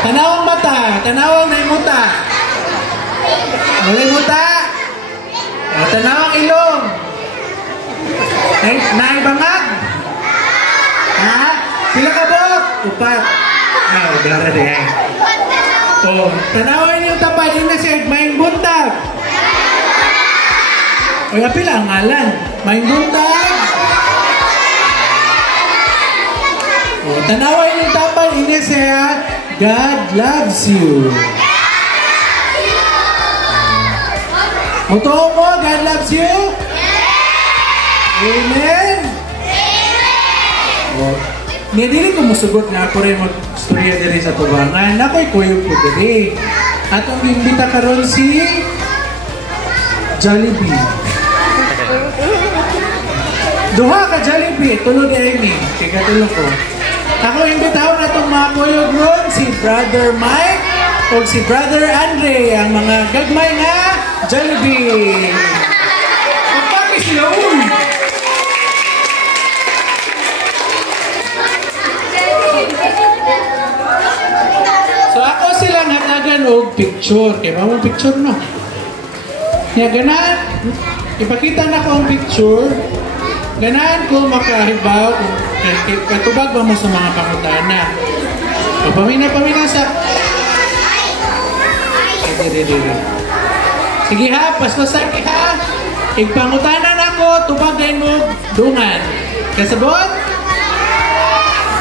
Tanawang mata, tanawang na muta. Wala muta. Tanawang ilong. Naibangag. Ha? Sila kabot. Upat. Udara din. Tanawin yung tapad. Yung nasa maing buntag. O pila ang ngalan. Maing buntag. Tanawin yung tapad. Yung nasa God loves you. Totoo mo, God loves you? Amen? Niya dili ko musugot nga ako rin mag-storya diri sa tubangan. Ako'y kuyog ko diri. At ang imbita karon si Jollibee. Duha ka Jollibee, tulog ni Amy. Kaya tulog ko. Ako imbitaw na itong mga kuyog ron, si Brother Mike o si Brother Andre, ang mga gagmay nga Jollibee. Magpaki sila So ako silang hatagan og picture. Kaya mo picture no? Kaya ganan, ipakita na ko ang picture. Ganan ko makahibaw kung katubag ba mo sa mga pangutana. Pamina sa... Sige ha, paspasan ha. Igpangutanan ako, tubagay mo dungan. Kasabot?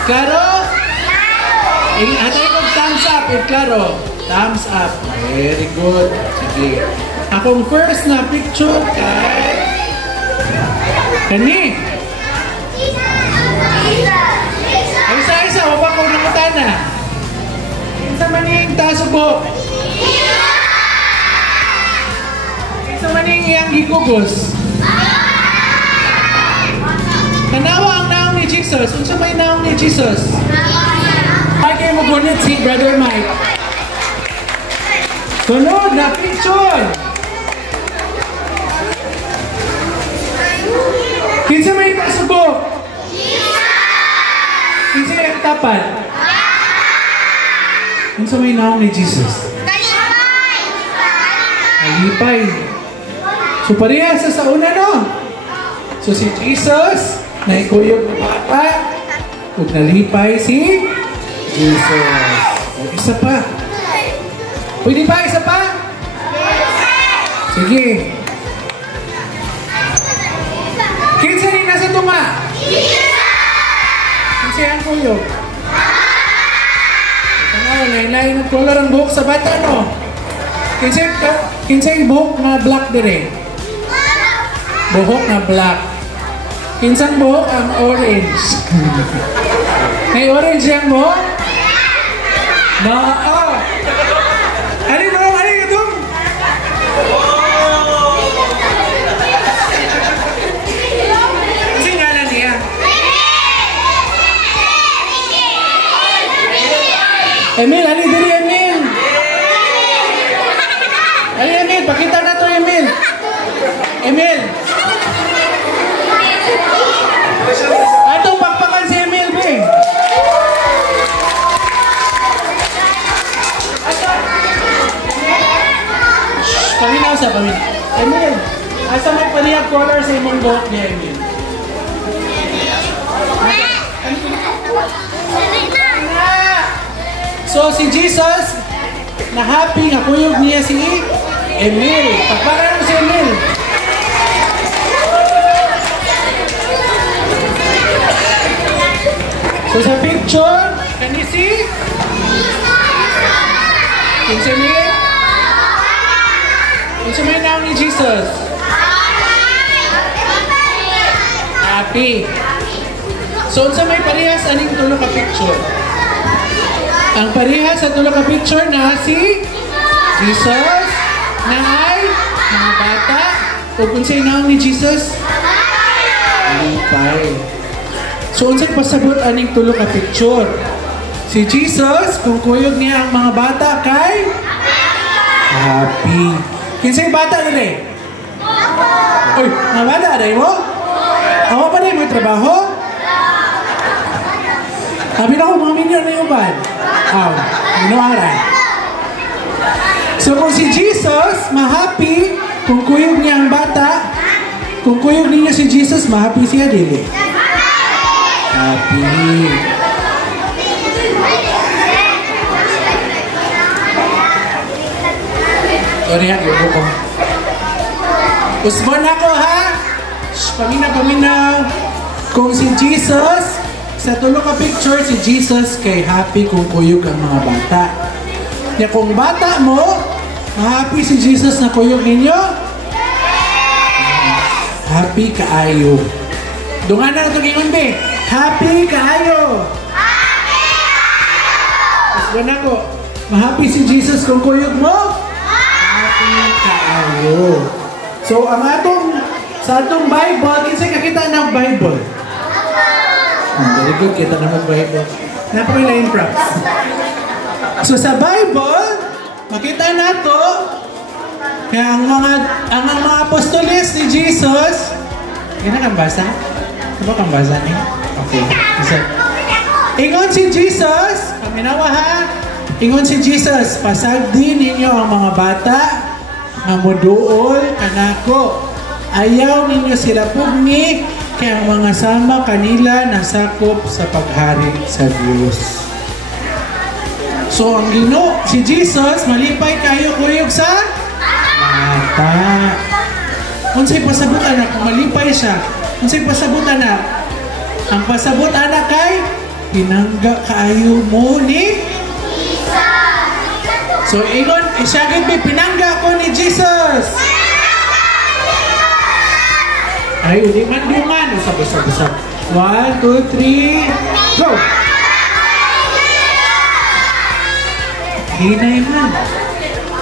Klaro? Hatay ko thumbs up, klaro. Thumbs up. Very good. Sige. Akong first na picture kay... Kani? Isa-isa, wabak ko nakutana. Isa maning tasubok. Isa maning iyang gigugos. Kanawa ang naong ni Jesus. Unsa may naong ni Jesus? Ay kayo magunit si Brother Mike. Sunod na picture. Kinsa may tasubok? Kinsa yung tapat? Kinsa may naong ni Jesus? Alipay. So pareha sa una no? So si Jesus, naikuyog na bata, ug nalipay si Jesus. O isa pa. Pwede pa? Isa pa? Sige. Kinsa ni nasa tunga? Kinsa ang kuyog? Lain-lain ang color ang buhok sa bata no? Kinsa yung buhok na black dire? Buhok na black. Kinsang buhok ang orange. May orange yung buhok? No, oh. Ano ito? Ano ito? Kasi ngalan niya. Emil, ano diri Emil? Ay Emil, pakita na to Emil. Emil. Ato pakpakan si Emil, be. Paminaw sa paminaw. Emil, asa may palihag color sa imong buhok niya, Emil? So, si Jesus, na happy nga kuyog niya si Emil. Pagpakan mo si Emil. So, sa picture, can you see? Kinsa Emil? Kinsa may naong ni Jesus? Happy. So, unsa may parehas aning tulo ka picture? Ang parehas sa tulo ka picture na si Jesus na ay mga bata o kung sa'yo naong ni Jesus? Alipay. So, unsay pasabot aning tulo ka picture? Si Jesus, kung kuyog niya ang mga bata kay happy. Kinsay bata nila? Uy, mga bata rin mo? Awa pa rin mo trabaho? Sabi na ko, mga minyo na yung ban. Minuara. So kung si Jesus, ma-happy, kung kuyog niya ang bata, kung kuyog ninyo si Jesus, ma-happy siya, dili? Happy. Sorry ha, gubo ko. Usbon ako ha. Paminaw. Kung si Jesus, sa tulo ka picture, si Jesus kay happy kung kuyog ang mga bata. Kaya kung bata mo, happy si Jesus na kuyog ninyo, happy kaayo. Dungan na itong ingon be. Happy kaayo. Happy kaayo. Usbon ako. Ma-happy si Jesus kung kuyog mo, happy kaayo. So, sa atong Bible, kinsay kakita ng Bible? Very good, kita naman Bible. Napakalain props. So, sa Bible, makita nato kaya ang mga apostoles ni Jesus, yun na kang basa? Ano kang basa niya? Okay. So, ingon si Jesus, paminawa ha, ingon si Jesus, pasagdi ninyo ang mga bata, nga moduol kanako. Ayaw ninyo sila pugni, kaya ang mga sama kanila nasakop sa paghari sa Diyos. So, ang si Jesus, malipay kayo kuyog sa bata. Unsay pasabot anak, malipay siya. Unsay pasabot anak? Ang pasabot anak kay pinangga kaayo mo ni Jesus. So, ingon, isyagin may pinangga ko ni Jesus. Ay, hindi man. Usap. 1, 2, 3, go! Hinay man.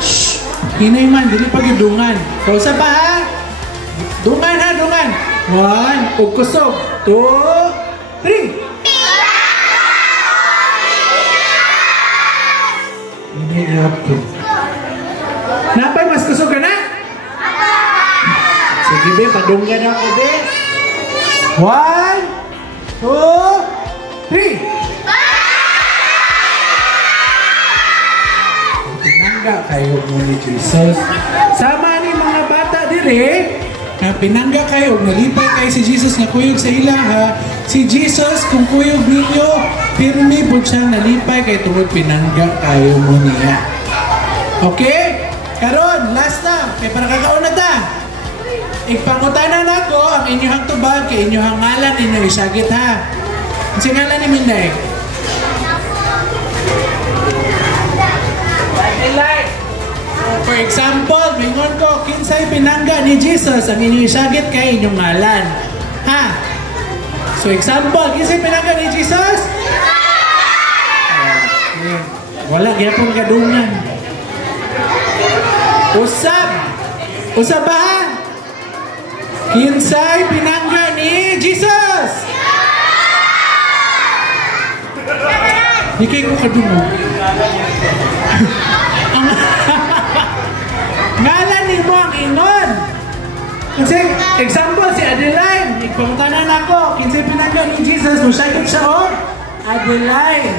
Shhh! Hinay man, dili pa gidungan. Kausa pa ha? Dungan ha, dungan. 1, ugkusog. 2, 3. Hinay hapo. Napay, mas kusog ka na? Sige be, padunggan ako be. 1, 2, 3. Pinangga kayo mo ni Jesus. Sama ni mga bata dire, na pinangga kayo, nalipay kayo si Jesus na kuyog sa ilaha. Si Jesus, kung kuyog ninyo, pirmi po siyang nalipay kayo tungod pinangga kayo mo niya. Okay? Karon, last na. Kaya para kakauna ta. Ipangutanan ako ang inyong tubag kay inyong ngalan ninyo isagit ha. Ang singalan ni Minday? For example, mingon ko, kinsay pinangga ni Jesus ang inyong isagit kay inyong ngalan. Ha? So example, kinsay pinangga ni Jesus? Wala, kaya pong gadungan. Usab ba ha? Kinsay pinangga ni Jesus? Di kayo ko kadungo. Ngalan ni mo ang ingon. Kasi, example, si Adeline. Ipangutanan ako, kinsay pinangga ni Jesus? Masyagit siya o? Adeline.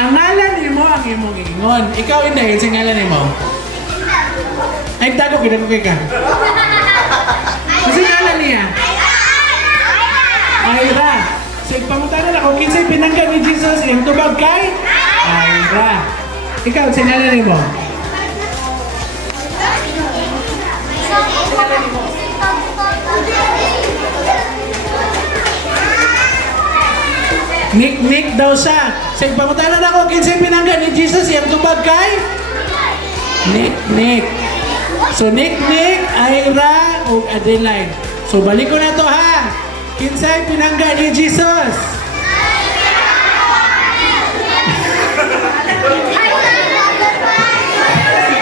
Ang ngalan ni mo ang imong ingon. Ikaw hindi, kinsay ngalan ni mo? Ay, tago, kinagukay ka. Kasi ngalan niya? Ira. So, ipangutanan ako, kinsay pinangga ni Jesus yung tubag kay? Ira. Ikaw, sinala ni mo? Nick daw siya. So, ipangutanan ako, kinsay pinangga ni Jesus yung tubag kay? Nick. So, Nick, Ira, o Adeline. So, balik ko na to ha. Kinsay pinangga ni Jesus?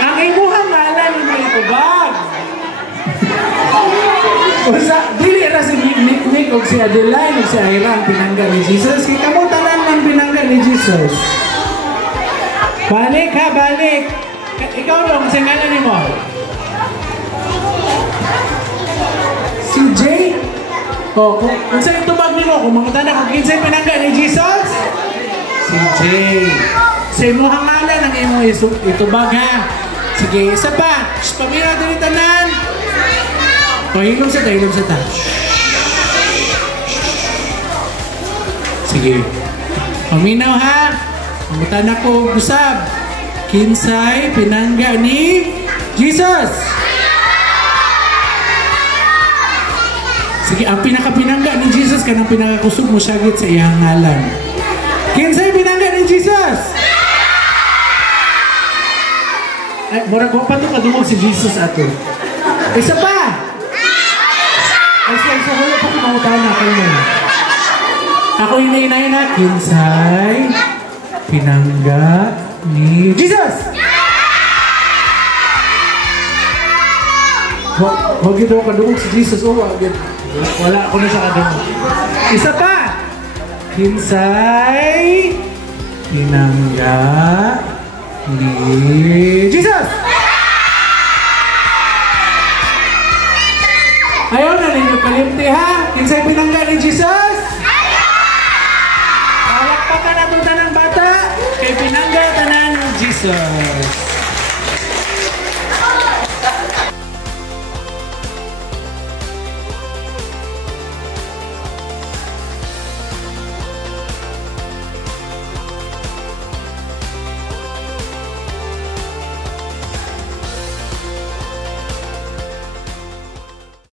Ang imuhang ngalan ni mga itubag. Dili na si Nick o si Adeline o si Ira ang pinangga ni Jesus. Kamu tanan ng pinangga ni Jesus. Balik ha, balik. Ikaw lang, sa ngalan ni mo? Si Jay? O, kung saan tumag nimo, kung mga tanak, kung kinsay pinangga ni Jesus? Si Jay. Sa imo hangalan ang imo itubag ha. Sige, isa pa. Pamira din tanan. O, hilom sa ta. Sige. Paminaw ha. Pamutan ako usab. Kinsay pinangga ni Jesus. Sige, ang pinakapinangga ni Jesus kanang pinakakusog mo syagit sa iyang ngalan. Kinsay pinangga ni Jesus? Ay, murag ko pa ito kadungog si Jesus ato. Isa pa! Ay, sa hulo pa kumahutan na kayo. Ako hinay-hinay na. Kinsay pinangga ni Jesus? Huwag ito kadungog si Jesus. Oh, wala ako na sa kadungog. Isa pa! Kinsay pinangga ni Jesus? Ayaw na ninyo kalimti ha? Kinsay pinangga ni Jesus? Palakpakan na ito ng bata kay pinangga tanan ni Jesus.